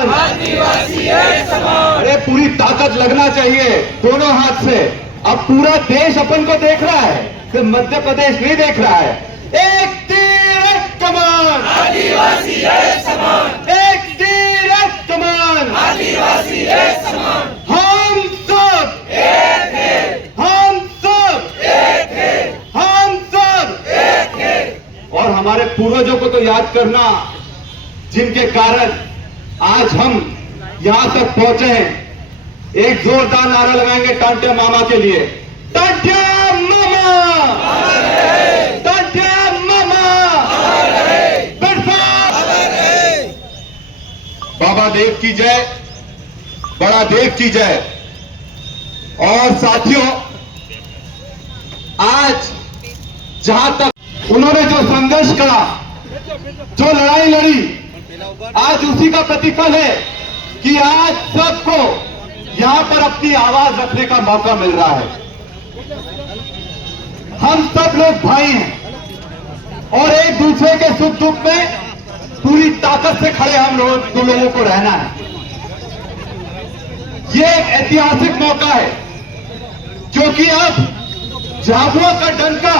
समान, आदिवासी एक समान। अरे पूरी ताकत लगना चाहिए दोनों हाथ से। अब पूरा देश अपन को देख रहा है, सिर्फ मध्य प्रदेश नहीं देख रहा है। एक तीर एक कमान, आदिवासी एक समान। एक तीर एक कमान, आदिवासी एक समान। हम सब एक है, हम सब एक है, हम सब एक है। और हमारे पूर्वजों को तो याद करना, जिनके कारण आज हम यहां तक पहुंचे हैं। एक जोरदार नारा लगाएंगे टांटिया मामा के लिए। टांटिया मामा, टांटिया मामा, बिरसा बाबा देव की जय, बड़ा देव की जय। और साथियों, आज जहां तक उन्होंने जो संघर्ष करा, जो लड़ाई लड़ी, आज उसी का प्रतिफल है कि आज सबको यहां पर अपनी आवाज रखने का मौका मिल रहा है। हम सब लोग भाई हैं और एक दूसरे के सुख दुख में पूरी ताकत से खड़े हम लोगों को रहना है। ये एक ऐतिहासिक मौका है, क्योंकि अब झाबुआ का डंका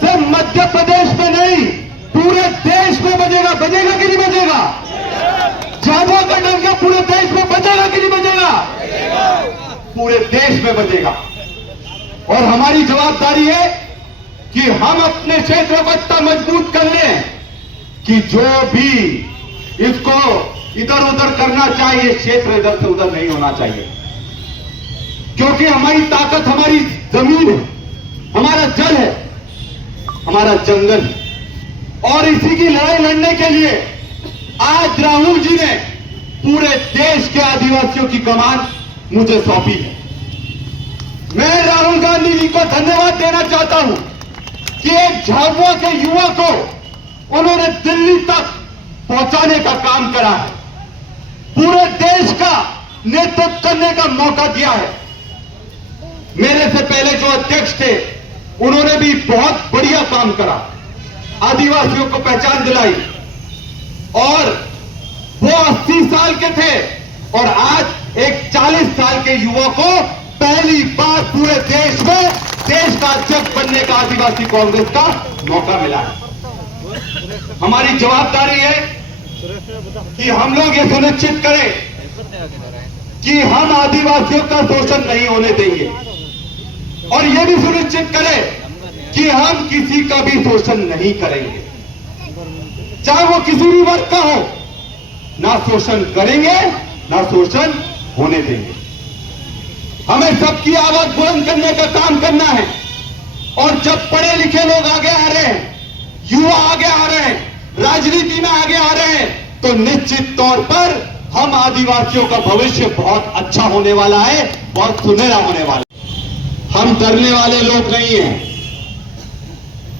सिर्फ मध्य प्रदेश में नहीं, पूरे देश में बजेगा। बजेगा कि नहीं बजेगा? झाबुआ का डंका पूरे देश में बजेगा कि नहीं बजेगा? पूरे देश में बजेगा। और हमारी जवाबदारी है कि हम अपने क्षेत्र को इतना मजबूत कर लें कि जो भी इसको इधर उधर करना चाहिए, क्षेत्र इधर से उधर नहीं होना चाहिए। क्योंकि हमारी ताकत हमारी जमीन है, हमारा जल है, हमारा जंगल है। और इसी की लड़ाई लड़ने के लिए आज राहुल जी ने पूरे देश के आदिवासियों की कमान मुझे सौंपी है। मैं राहुल गांधी जी को धन्यवाद देना चाहता हूं कि एक झाबुआ के युवा को उन्होंने दिल्ली तक पहुंचाने का काम करा है, पूरे देश का नेतृत्व करने का मौका दिया है। मेरे से पहले जो अध्यक्ष थे, उन्होंने भी बहुत बढ़िया काम करा, आदिवासियों को पहचान दिलाई। और वो 80 साल के थे और आज एक 40 साल के युवा को पहली बार पूरे देश में देश का अध्यक्ष बनने का आदिवासी कांग्रेस का मौका मिला है। हमारी जवाबदारी है कि हम लोग ये सुनिश्चित करें कि हम आदिवासियों का शोषण नहीं होने देंगे, और ये भी सुनिश्चित करें कि हम किसी का भी शोषण नहीं करेंगे, चाहे वो किसी भी वर्ग का हो। ना शोषण करेंगे, ना शोषण होने देंगे। हमें सबकी आवाज बुलंद करने का काम करना है। और जब पढ़े लिखे लोग आगे आ रहे हैं, युवा आगे आ रहे हैं, राजनीति में आगे आ रहे हैं, तो निश्चित तौर पर हम आदिवासियों का भविष्य बहुत अच्छा होने वाला है, बहुत सुनहरा होने वाला है। हम डरने वाले लोग नहीं हैं,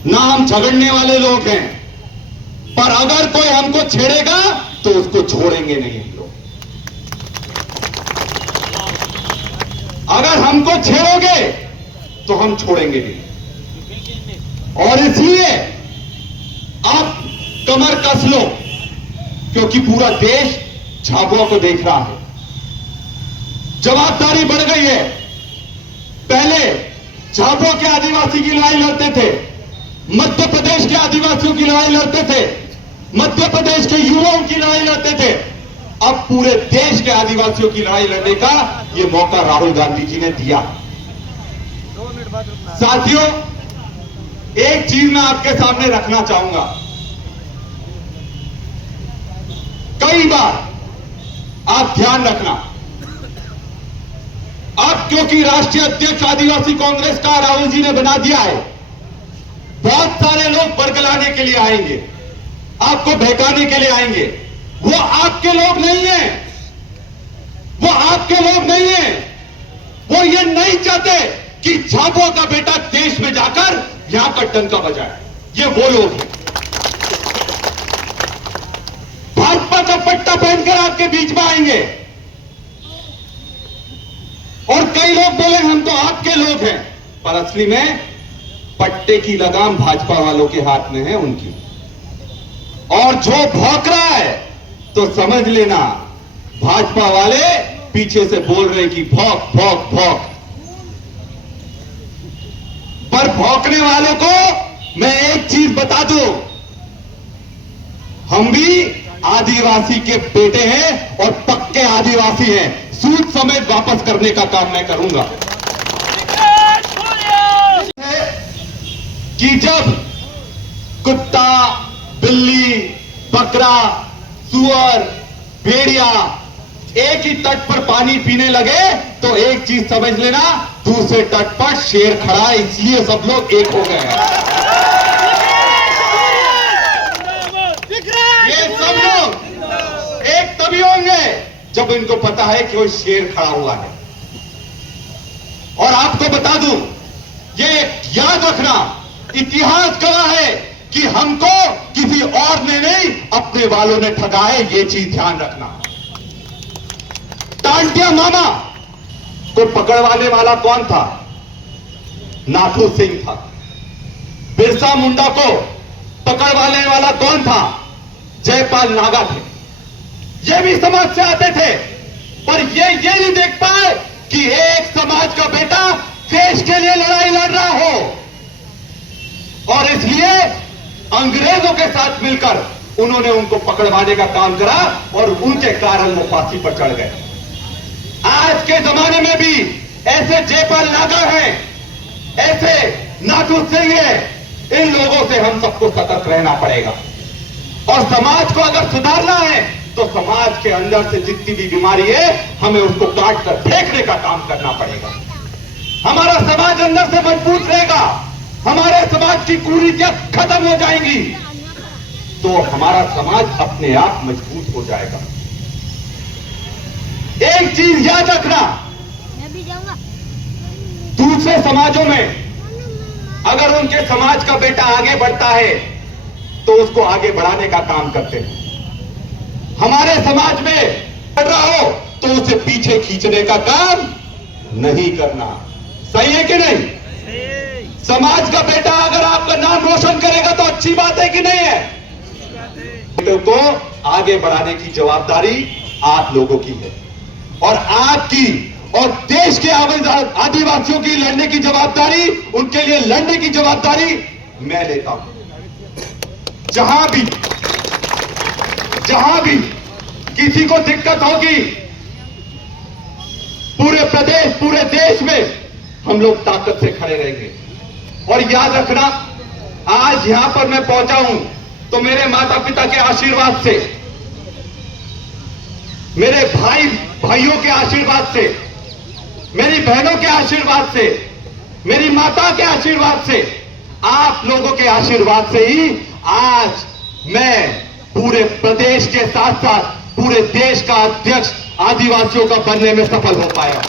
ना हम झगड़ने वाले लोग हैं, पर अगर कोई हमको छेड़ेगा तो उसको छोड़ेंगे नहीं हम लोग। अगर हमको छेड़ोगे तो हम छोड़ेंगे नहीं। और इसलिए आप कमर कस लो, क्योंकि पूरा देश झाबुआ को देख रहा है। जवाबदारी बढ़ गई है। पहले झाबुआ के आदिवासी की लड़ाई लड़ते थे, मध्य प्रदेश के आदिवासियों की लड़ाई लड़ते थे, मध्य प्रदेश के युवाओं की लड़ाई लड़ते थे। अब पूरे देश के आदिवासियों की लड़ाई लड़ने का यह मौका राहुल गांधी जी ने दिया। साथियों, एक चीज मैं आपके सामने रखना चाहूंगा। कई बार आप ध्यान रखना, अब क्योंकि राष्ट्रीय अध्यक्ष आदिवासी कांग्रेस का राहुल जी ने बना दिया है, बहुत सारे लोग बरगलाने के लिए आएंगे, आपको बहकाने के लिए आएंगे। वो आपके लोग नहीं हैं, वो आपके लोग नहीं हैं। वो ये नहीं चाहते कि झाबुआ का बेटा देश में जाकर यहां का डंका बजाए। ये वो लोग हैं, भाजपा का पट्टा पहनकर आपके बीच में आएंगे। और कई लोग बोले हम तो आपके लोग हैं, पर असली में पट्टे की लगाम भाजपा वालों के हाथ में है, उनकी। और जो भौंक रहा है तो समझ लेना भाजपा वाले पीछे से बोल रहे कि भौंक भौंक भौंक, पर भौंकने वालों को मैं एक चीज बता दूं, हम भी आदिवासी के बेटे हैं और पक्के आदिवासी हैं। सूद समेत वापस करने का काम मैं करूंगा। कि जब कुत्ता, बिल्ली, बकरा, सुअर, भेड़िया एक ही तट पर पानी पीने लगे तो एक चीज समझ लेना, दूसरे तट पर शेर खड़ा है, इसलिए सब लोग एक हो गए हैं। ये सब लोग एक तभी होंगे जब इनको पता है कि वो शेर खड़ा हुआ है। और आपको बता दूं, ये याद रखना, इतिहास गवाह है कि हमको किसी और ने नहीं, अपने वालों ने ठगा है, ये चीज ध्यान रखना। टांटिया मामा को पकड़वाने वाला कौन था? नाथू सिंह था। बिरसा मुंडा को पकड़वाने वाला कौन था? जयपाल नागा थे। ये भी समाज से आते थे, पर ये नहीं देख पाए कि एक समाज का बेटा देश के लिए लड़ाई लड़ रहा हो, और इसलिए अंग्रेजों के साथ मिलकर उन्होंने उनको पकड़वाने का काम करा और उनके कारण वो फांसी पर चढ़ गए। आज के जमाने में भी ऐसे जयपाल नागा हैं, ऐसे नाथू सिंह हैं। इन लोगों से हम सबको सतर्क रहना पड़ेगा। और समाज को अगर सुधारना है तो समाज के अंदर से जितनी भी बीमारी है, हमें उसको काट कर फेंकने का काम करना पड़ेगा। हमारा समाज अंदर से मजबूत रहेगा, हमारे समाज की कुरीतियां खत्म हो जाएंगी, तो हमारा समाज अपने आप मजबूत हो जाएगा। एक चीज याद रखना, मैं भी जाऊंगा। दूसरे समाजों में अगर उनके समाज का बेटा आगे बढ़ता है तो उसको आगे बढ़ाने का काम करते हैं। हमारे समाज में बढ़ रहा हो तो उसे पीछे खींचने का काम नहीं करना। सही है कि नहीं? समाज का बेटा अगर आपका नाम रोशन करेगा तो अच्छी बात है कि नहीं है? बेटों को आगे बढ़ाने की जवाबदारी आप लोगों की है, और आपकी और देश के आदिवासियों की लड़ने की जवाबदारी, उनके लिए लड़ने की जवाबदारी मैं लेता हूं। जहां भी किसी को दिक्कत होगी, पूरे प्रदेश, पूरे देश में हम लोग ताकत से खड़े रहेंगे। और याद रखना, आज यहां पर मैं पहुंचा हूं तो मेरे माता पिता के आशीर्वाद से, मेरे भाइयों के आशीर्वाद से, मेरी बहनों के आशीर्वाद से, मेरी माता के आशीर्वाद से, आप लोगों के आशीर्वाद से ही आज मैं पूरे प्रदेश के साथ साथ पूरे देश का अध्यक्ष आदिवासियों का बनने में सफल हो पाया।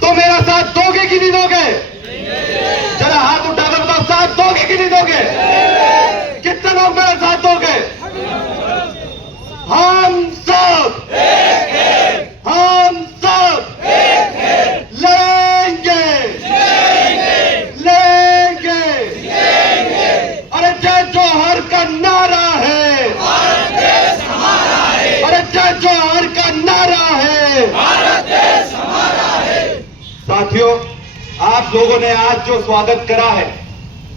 तो मेरा साथ दोगे कि नहीं दोगे? जरा हाथ उठाकर बताओ, साथ दोगे कि नहीं दोगे? कितने लोग मेरे साथ दोगे? हम सब लड़ेंगे, अरे जय जौहर का नारा है, भारत देश हमारा है, अरे जय जौहर का नारा है। भारत देश हमारा है। साथियों, आप लोगों ने आज जो स्वागत करा है,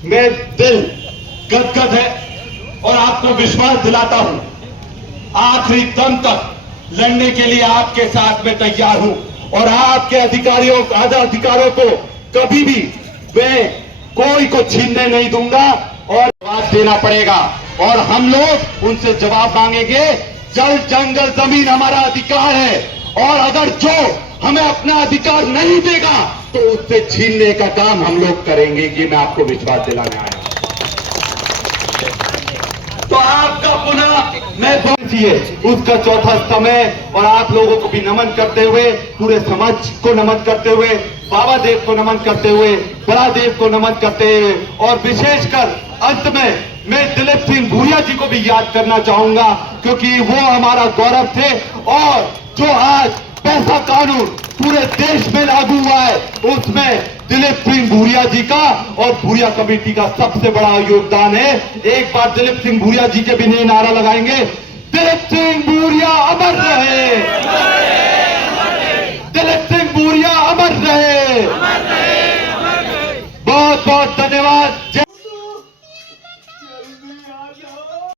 मेरे दिल गदगद है और आपको विश्वास दिलाता हूं, आखिरी दम तक लड़ने के लिए आपके साथ में तैयार हूं, और आपके अधिकारों को कभी भी मैं कोई को छीनने नहीं दूंगा, और जवाब देना पड़ेगा, और हम लोग उनसे जवाब मांगेंगे। जल जंगल जमीन हमारा अधिकार है, और अगर जो हमें अपना अधिकार नहीं देगा तो उससे छीनने का काम हम लोग करेंगे। ये मैं आपको विश्वास दिलाने आया। तो आपका पुनः मैं बोलिए उसका चौथा समय, और आप लोगों को भी नमन करते हुए, पूरे समाज को नमन करते हुए, बाबा देव को नमन करते हुए, बड़ा देव को नमन करते हुए, और विशेषकर अंत में मैं दिलीप सिंह भूरिया जी को भी याद करना चाहूंगा, क्योंकि वो हमारा गौरव थे। और जो आज पैसा कानून पूरे देश में लागू हुआ है, उसमें दिलीप सिंह भूरिया जी का और भूरिया कमेटी का सबसे बड़ा योगदान है। एक बार दिलीप सिंह भूरिया जी के भी नारा लगाएंगे, दिलीप सिंह भूरिया अमर रहे, दलित सिंह बूरिया अमर रहे। बहुत बहुत धन्यवाद।